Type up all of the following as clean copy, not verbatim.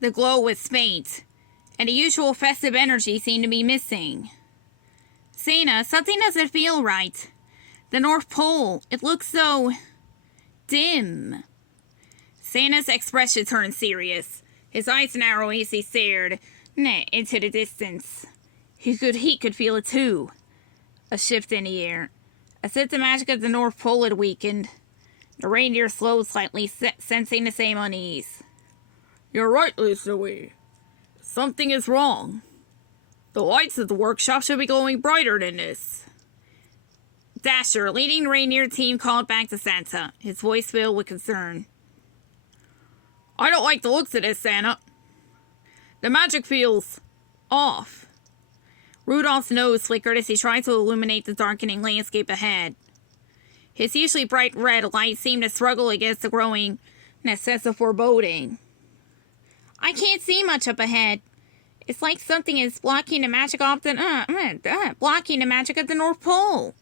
The glow was faint, and the usual festive energy seemed to be missing. Santa, something doesn't feel right. The North Pole, it looks so dim. Santa's expression turned serious. His eyes narrowed as he stared into the distance. He could feel it too. A shift in the air. As if the magic of the North Pole had weakened. The reindeer slowed slightly, sensing the same unease. You're right, Louie. Something is wrong. The lights of the workshop should be glowing brighter than this. Dasher, leading the reindeer team, called back to Santa, his voice filled with concern. I don't like the looks of this, Santa. The magic feels off. Rudolph's nose flickered as he tried to illuminate the darkening landscape ahead. His usually bright red light seemed to struggle against the growing sense of foreboding. I can't see much up ahead. It's like something is blocking the magic of the North Pole.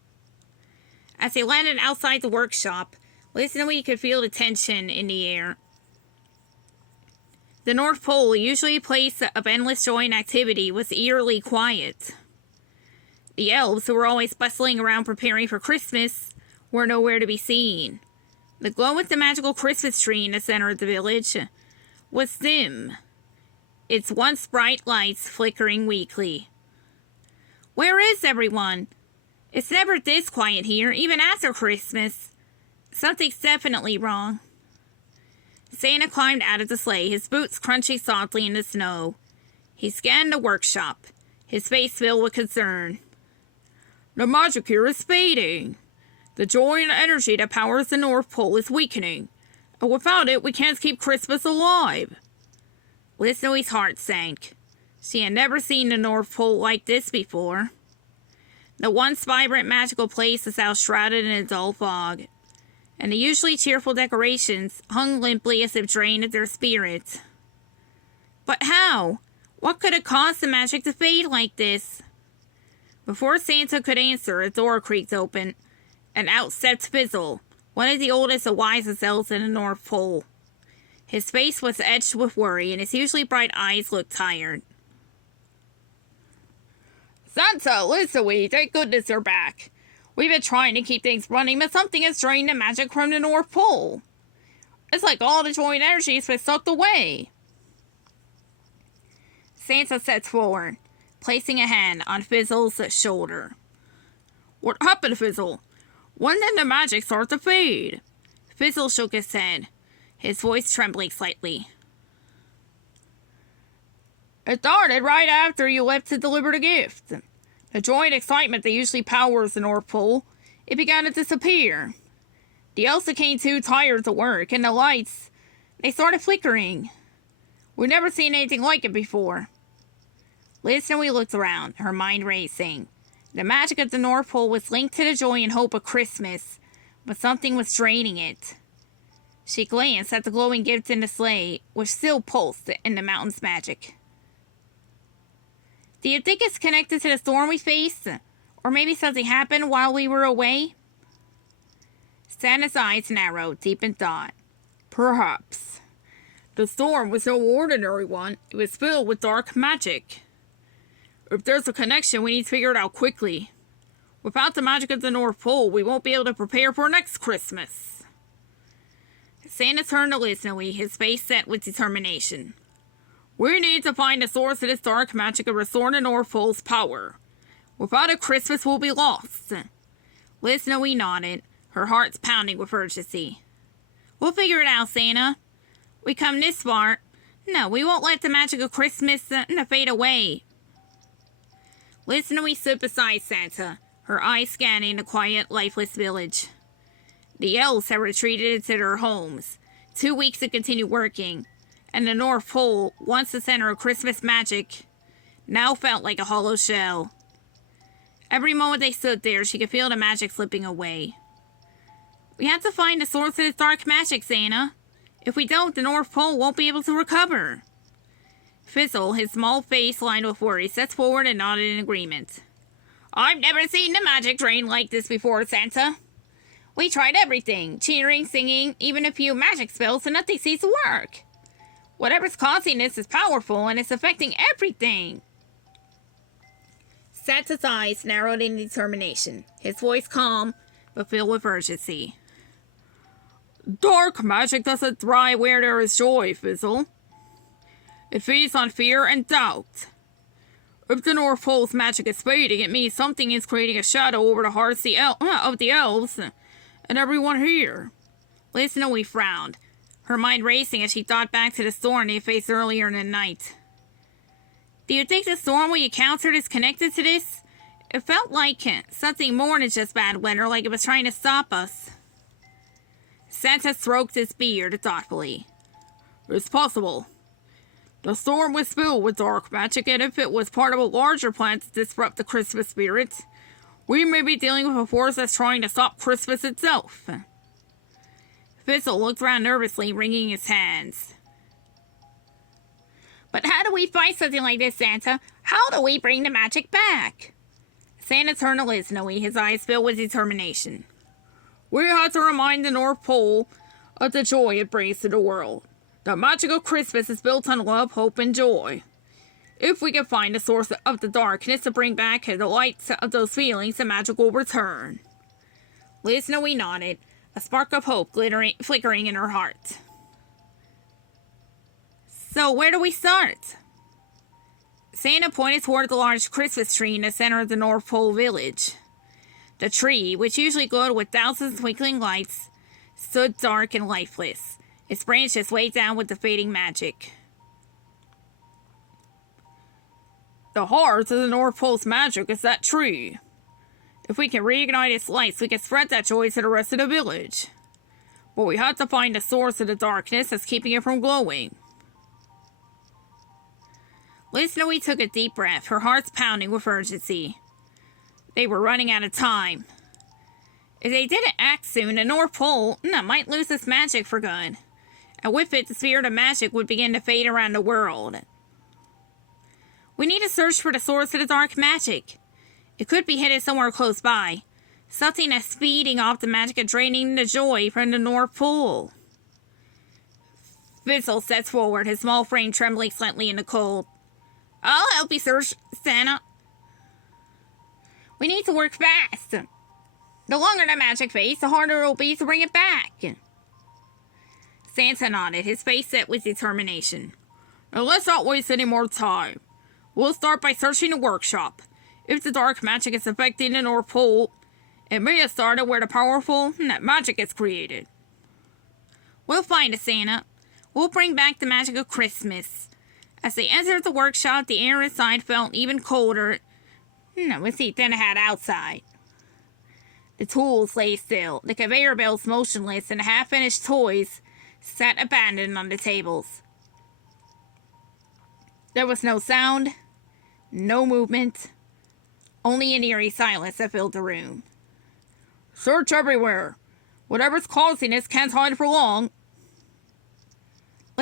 As they landed outside the workshop, Listening could feel the tension in the air. The North Pole, usually a place of endless joy and activity, was eerily quiet. The elves, who were always bustling around preparing for Christmas, were nowhere to be seen. The glow of the magical Christmas tree in the center of the village was dim, its once bright lights flickering weakly. Where is everyone? It's never this quiet here, even after Christmas. Something's definitely wrong. Santa climbed out of the sleigh, his boots crunching softly in the snow. He scanned the workshop, his face filled with concern. The magic here is fading. The joy and energy that powers the North Pole is weakening, and without it, we can't keep Christmas alive. Listenie's heart sank. She had never seen the North Pole like this before. The once vibrant magical place was now shrouded in a dull fog, and the usually cheerful decorations hung limply as if drained of their spirit. But how? What could have caused the magic to fade like this? Before Santa could answer, a door creaked open, and out stepped Fizzle, one of the oldest and wisest elves in the North Pole. His face was etched with worry, and his usually bright eyes looked tired. Santa, Listenie, thank goodness you're back. We've been trying to keep things running, but something has drained the magic from the North Pole. It's like all the joy and energy has been sucked away. Santa stepped forward, placing a hand on Fizzle's shoulder. What happened, Fizzle? When did the magic start to fade? Fizzle shook his head, his voice trembling slightly. It started right after you left to deliver the gift. The joy and excitement that usually powers the North Pole, it began to disappear. The elves became too tired to work, and the lights, they started flickering. We've never seen anything like it before. Listenie looked around, her mind racing. The magic of the North Pole was linked to the joy and hope of Christmas, but something was draining it. She glanced at the glowing gift in the sleigh, which still pulsed in the mountain's magic. Do you think it's connected to the storm we faced? Or maybe something happened while we were away? Santa's eyes narrowed, deep in thought. Perhaps. The storm was no ordinary one. It was filled with dark magic. If there's a connection, we need to figure it out quickly. Without the magic of the North Pole, we won't be able to prepare for next Christmas. Santa turned to Listenie, his face set with determination. We need to find the source of this dark magic and restore the North Pole's power. Without it, Christmas will be lost. Listenie nodded, her heart pounding with urgency. We'll figure it out, Santa. We come this far. No, we won't let the magic of Christmas fade away. Listenie stood beside Santa, her eyes scanning the quiet, lifeless village. The elves had retreated into their homes, too weak to continue working, and the North Pole, once the center of Christmas magic, now felt like a hollow shell. Every moment they stood there, she could feel the magic slipping away. We have to find the source of this dark magic, Santa. If we don't, the North Pole won't be able to recover. Fizzle, his small face lined with worry, stepped forward and nodded in agreement. I've never seen the magic drain like this before, Santa. We tried everything, cheering, singing, even a few magic spells, and nothing seems to work. Whatever's causing this is powerful and it's affecting everything. Santa's eyes narrowed in determination, his voice calm but filled with urgency. Dark magic doesn't thrive where there is joy, Fizzle. It feeds on fear and doubt. If the North Pole's magic is fading, it means something is creating a shadow over the hearts of the elves and everyone here. Snowy frowned, her mind racing as she thought back to the storm they faced earlier in the night. Do you think the storm we encountered is connected to this? It felt like something more than just bad weather, like it was trying to stop us. Santa stroked his beard thoughtfully. It's possible. The storm was filled with dark magic, and if it was part of a larger plan to disrupt the Christmas spirit, we may be dealing with a force that's trying to stop Christmas itself. Fizzle looked around nervously, wringing his hands. But how do we fight something like this, Santa? How do we bring the magic back? Santa turned to Snowy, his eyes filled with determination. We have to remind the North Pole of the joy it brings to the world. The magic of Christmas is built on love, hope, and joy. If we can find the source of the darkness to bring back the light of those feelings, the magic will return. Snowy nodded, a spark of hope flickering in her heart. So where do we start? Santa pointed toward the large Christmas tree in the center of the North Pole village. The tree, which usually glowed with thousands of twinkling lights, stood dark and lifeless, its branches weighed down with the fading magic. The heart of the North Pole's magic is that tree. If we can reignite its lights, we can spread that joy to the rest of the village. But we have to find the source of the darkness that's keeping it from glowing. Snowy took a deep breath, her heart pounding with urgency. They were running out of time. If they didn't act soon, the North Pole might lose its magic for good. And with it, the spirit of magic would begin to fade around the world. We need to search for the source of the dark magic. It could be hidden somewhere close by. Something that's feeding off the magic and draining the joy from the North Pole. Fizzle steps forward, his small frame trembling slightly in the cold. I'll help you search, Santa. We need to work fast. The longer the magic fades, the harder it will be to bring it back. Santa nodded, his face set with determination. Now let's not waste any more time. We'll start by searching the workshop. If the dark magic is affecting the North Pole, it may have started where the powerful magic is created. We'll find it, Santa. We'll bring back the magic of Christmas. As they entered the workshop, the air inside felt even colder than it had outside. The tools lay still, the conveyor belts motionless, and the half-finished toys sat abandoned on the tables. There was no sound, no movement, only an eerie silence that filled the room. Search everywhere. Whatever's causing this can't hide for long.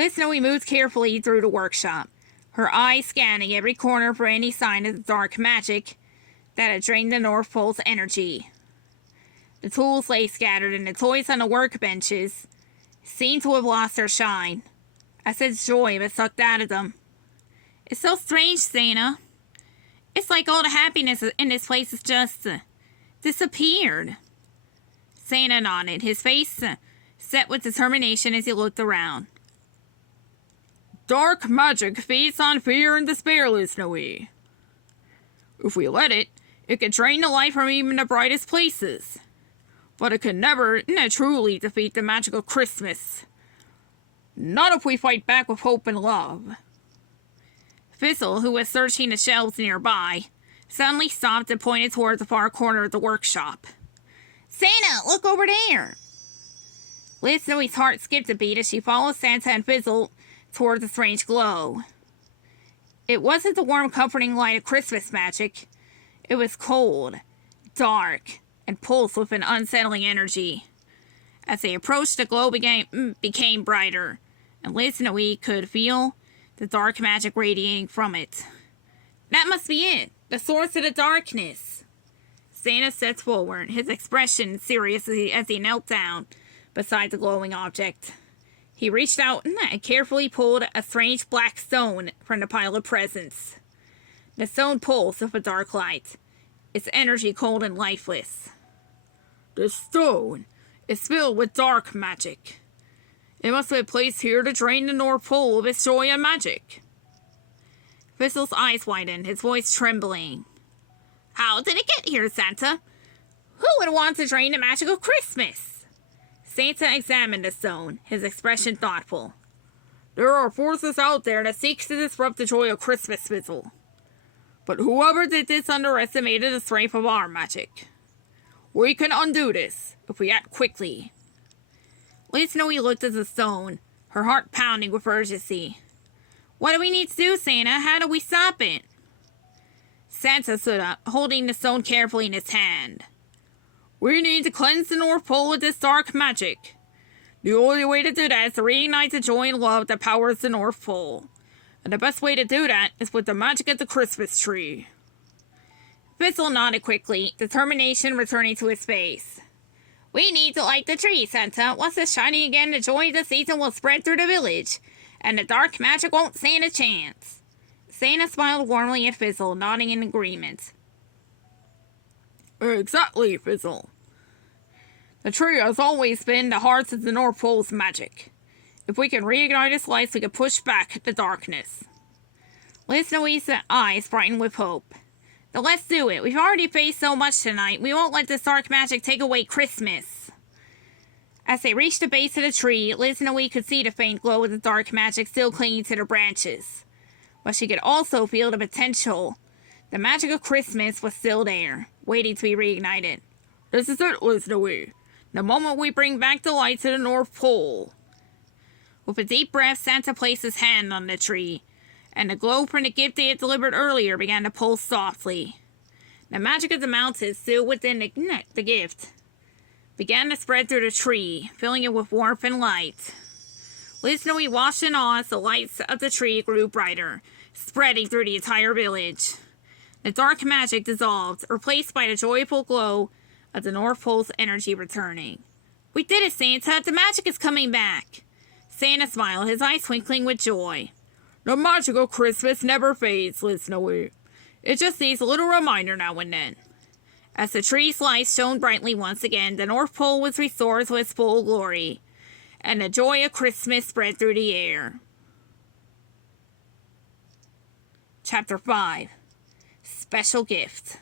Snowy moved carefully through the workshop, her eyes scanning every corner for any sign of the dark magic that had drained the North Pole's energy. The tools lay scattered, and the toys on the workbenches seemed to have lost their shine, as if joy was sucked out of them. It's so strange, Santa. It's like all the happiness in this place has just disappeared. Santa nodded, his face set with determination as he looked around. Dark magic feeds on fear and despair, Snowy. If we let it, it can drain the light from even the brightest places. But it can never truly defeat the magic of Christmas. Not if we fight back with hope and love. Fizzle, who was searching the shelves nearby, suddenly stopped and pointed toward the far corner of the workshop. Santa, look over there! Snowy's heart skipped a beat as she followed Santa and Fizzle toward the strange glow. It wasn't the warm, comforting light of Christmas magic. It was cold, dark, and pulsed with an unsettling energy. As they approached, the glow became brighter, and Snowy could feel the dark magic radiating from it. That must be it, the source of the darkness. Santa stepped forward, his expression serious as he knelt down beside the glowing object. He reached out and carefully pulled a strange black stone from the pile of presents. The stone pulsed with a dark light, its energy cold and lifeless. "The stone is filled with dark magic. It must have been placed here to drain the North Pole of its joy and magic." Fizzle's eyes widened, his voice trembling. "How did it get here, Santa? Who would want to drain the magic of Christmas?" Santa examined the stone, his expression thoughtful. "There are forces out there that seek to disrupt the joy of Christmas, Fizzle. But whoever did this underestimated the strength of our magic. We can undo this, if we act quickly." Liz Snowy looked at the stone, her heart pounding with urgency. "What do we need to do, Santa? How do we stop it?" Santa stood up, holding the stone carefully in his hand. "We need to cleanse the North Pole of this dark magic. The only way to do that is to reignite the joy and love that powers the North Pole. And the best way to do that is with the magic of the Christmas tree." Fizzle nodded quickly, determination returning to his face. "We need to light the tree, Santa. Once it's shining again, the joy of the season will spread through the village, and the dark magic won't stand a chance." Santa smiled warmly at Fizzle, nodding in agreement. "Exactly, Fizzle. The tree has always been the heart of the North Pole's magic. If we can reignite its lights, we can push back the darkness." Liz Snowy's eyes brightened with hope. "Then let's do it. We've already faced so much tonight. We won't let this dark magic take away Christmas." As they reached the base of the tree, Liz Snowy could see the faint glow of the dark magic still clinging to the branches. But she could also feel the potential. The magic of Christmas was still there, waiting to be reignited. "This is it, Liz Snowy. The moment we bring back the light to the North Pole." With a deep breath, Santa placed his hand on the tree, and the glow from the gift they had delivered earlier began to pulse softly. The magic of the mountains, still within the gift, began to spread through the tree, filling it with warmth and light. Liz Snowy watched in awe as the lights of the tree grew brighter, spreading through the entire village. The dark magic dissolved, replaced by the joyful glow of the North Pole's energy returning. "We did it, Santa! The magic is coming back!" Santa smiled, his eyes twinkling with joy. "The magic of Christmas never fades, Liz Snowy. It just needs a little reminder now and then." As the tree's lights shone brightly once again, the North Pole was restored to its full glory, and the joy of Christmas spread through the air. Chapter 5. Special Gift.